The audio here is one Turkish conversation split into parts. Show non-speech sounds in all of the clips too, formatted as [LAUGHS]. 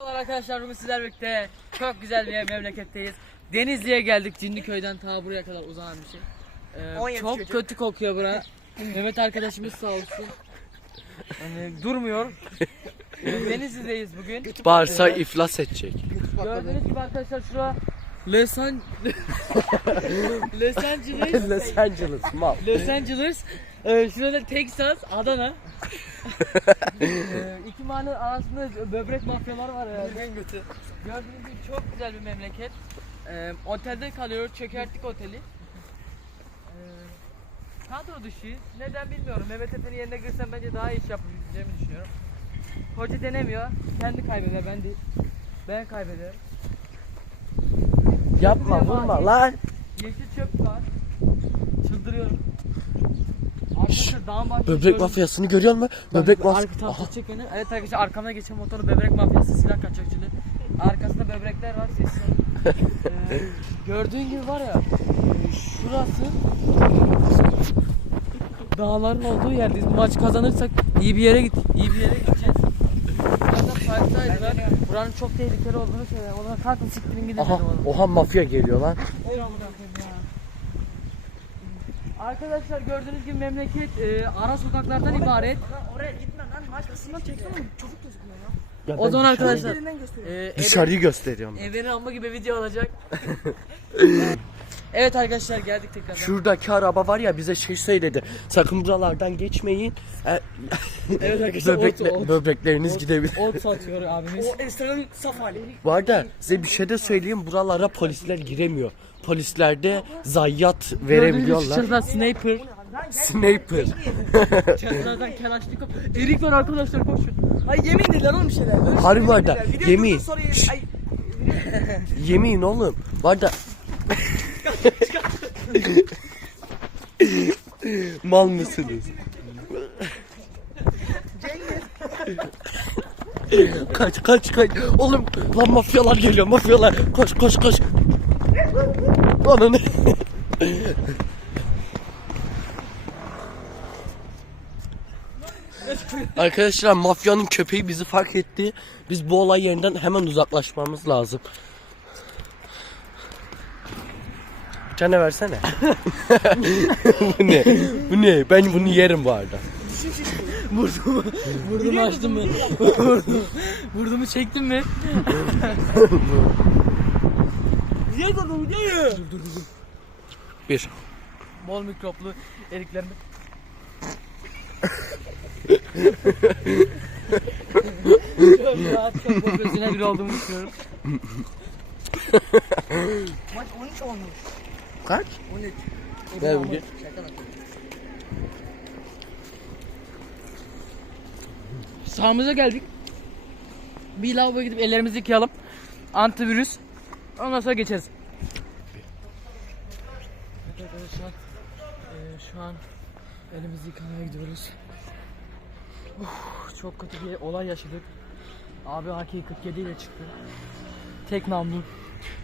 Merhabalar arkadaşlar bugün sizlerle birlikte çok güzel bir memleketteyiz. Denizli'ye geldik Cinliköy'den ta buraya kadar uzanan bir şey. Ee, 17 çok çocuk. kötü kokuyor bura. Mehmet arkadaşımız sağ olsun. Yani durmuyor. Denizli'deyiz bugün. Bağırsa iflas edecek. Gördüğünüz gibi arkadaşlar şura Los, An- Los Angeles [LAUGHS] Los Angeles mal. Los Angeles ee, şurada Texas, Adana ee, iki mahallenin arasında böbrek mafyalar var yani. Gördüğünüz gibi çok güzel bir memleket. Ee, otelde kalıyoruz, çökerttik oteli. Ee, kadro dışı, neden bilmiyorum. Mehmet Efe'nin yerine girsem bence daha iyi iş yapabileceğimi düşünüyorum. Hoca denemiyor, kendi kaybeder, ben değil. Ben kaybederim. Yapma vurma lan. Yeşil çöp var. Çıldırıyorum. Başında Böbrek mafyasını görüyor musun? Böbrek Arka mafyası. tarafta çekeni. Evet arkadaşlar arkamda geçen motoru böbrek mafyası silah kaçakçılığı. Arkasında böbrekler var sessiz. [LAUGHS] ee, gördüğün gibi var ya şurası dağların olduğu yerdeyiz. Bu maç kazanırsak iyi bir yere git, iyi bir yere gideceğiz. Parktaydılar. Buranın çok tehlikeli olduğunu söylüyor. O zaman kalkın siktirin gidin Aha, dedim ona. oha mafya geliyor lan. Ey amına koyayım ya. Arkadaşlar gördüğünüz gibi memleket e, ara sokaklardan ibaret. Oraya gitme lan maç kısmından çeksene çabuk gözükmüyor ya. Ya O ben zaman dışarıyı- arkadaşlar e, Dışarıyı gösteriyorum. Evrenin amma gibi video olacak. [LAUGHS] evet arkadaşlar geldik tekrar. Şuradaki araba var ya bize şey söyledi. Sakın buralardan geçmeyin. E, [LAUGHS] Evet arkadaşlar böbrekle- ot, ot, böbrekleriniz gidebilir. ot satıyor abimiz. O Esra'nın saf hali. Bu arada size bir şey de söyleyeyim. Buralara polisler giremiyor. Polislerde zayiat verebiliyorlar. Şurada sniper. Sniper. [LAUGHS] Çatılardan Kalaşnikov. Erik var arkadaşlar koşun. Ay yemin dediler oğlum bir şeyler. Böyle Harbi yemin var da, dediler. Video yemin. Yemin oğlum. Var da [LAUGHS] [LAUGHS] Mal mısınız? kaç kaç kaç. Oğlum lan mafyalar geliyor mafyalar. Koş koş koş. Ananı. Arkadaşlar mafyanın köpeği bizi fark etti. Biz bu olay yerinden hemen uzaklaşmamız lazım. Tane versene. [LAUGHS] bu ne? Bu ne? Ben bunu yerim bu arada. Vurdumu, vurdumu açtım mı? Vurdum. [LAUGHS] Vurdumu çektim mi? Niye durdu videoyu? Bir. Bol mikroplu eriklerimi. çok rahat, çok profesyonel biri olduğumu düşünüyorum. [LAUGHS] Maç 13 olmuş. Kaç? 13. Ver lan. Sağımıza geldik. Bir lavaboya gidip ellerimizi yıkayalım. Antivirüs. Ondan sonra geçeriz. Evet arkadaşlar. eee, şu an elimizi yıkamaya gidiyoruz. Uf, çok kötü bir olay yaşadık. Abi AK-47 ile çıktı. Tek namlu.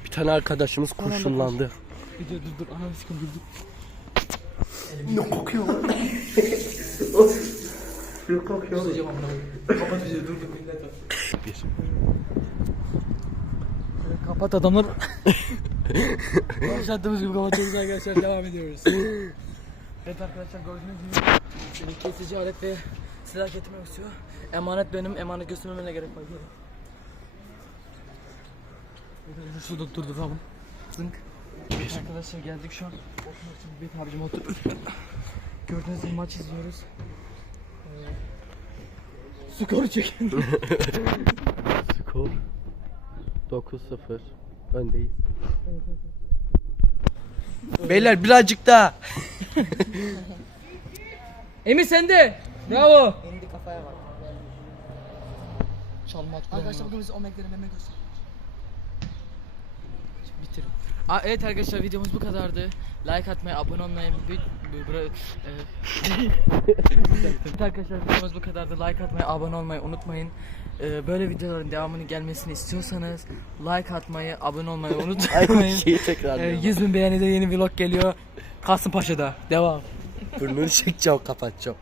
Bir tane arkadaşımız kurşunlandı. Bir dur dur dur. Ananı sıkın dur dur. Ne kokuyor lan? Ne kokuyor? Koyayım. Kapat bizi dur dur millet. Bir. Kapat adamlar. Başlattığımız gibi kapatıyoruz arkadaşlar devam ediyoruz. evet arkadaşlar gördüğünüz gibi beni kesici alet ve silah getirmek istiyor. Emanet benim, emanet göstermeme ne gerek var? Şurada dur duralım. Zınk. Arkadaşlar geldik şu an. Oturmak için bir abicim otur. [LAUGHS] Gördüğünüz gibi maç izliyoruz. Ee, skoru çekin. [LAUGHS] Skor 9-0. Öndeyiz. Beyler birazcık daha. [LAUGHS] Emir sende. Bravo. Indi kafaya bak. Çalma. Arkadaşlar bugün biz omegleri meme göster. Bitirin. Aa, evet arkadaşlar videomuz bu kadardı. Like atmayı, abone olmayı, bir, bir, e, evet [LAUGHS] arkadaşlar videomuz bu kadardı. Like atmayı, abone olmayı unutmayın. Ee, böyle videoların devamını gelmesini istiyorsanız like atmayı, abone olmayı unutmayın. [LAUGHS] şeyi tekrar. Ee, 100 bin beğenide yeni vlog geliyor. Kasımpaşa'da. Devam. Burnunu çekeceğim kapatacağım.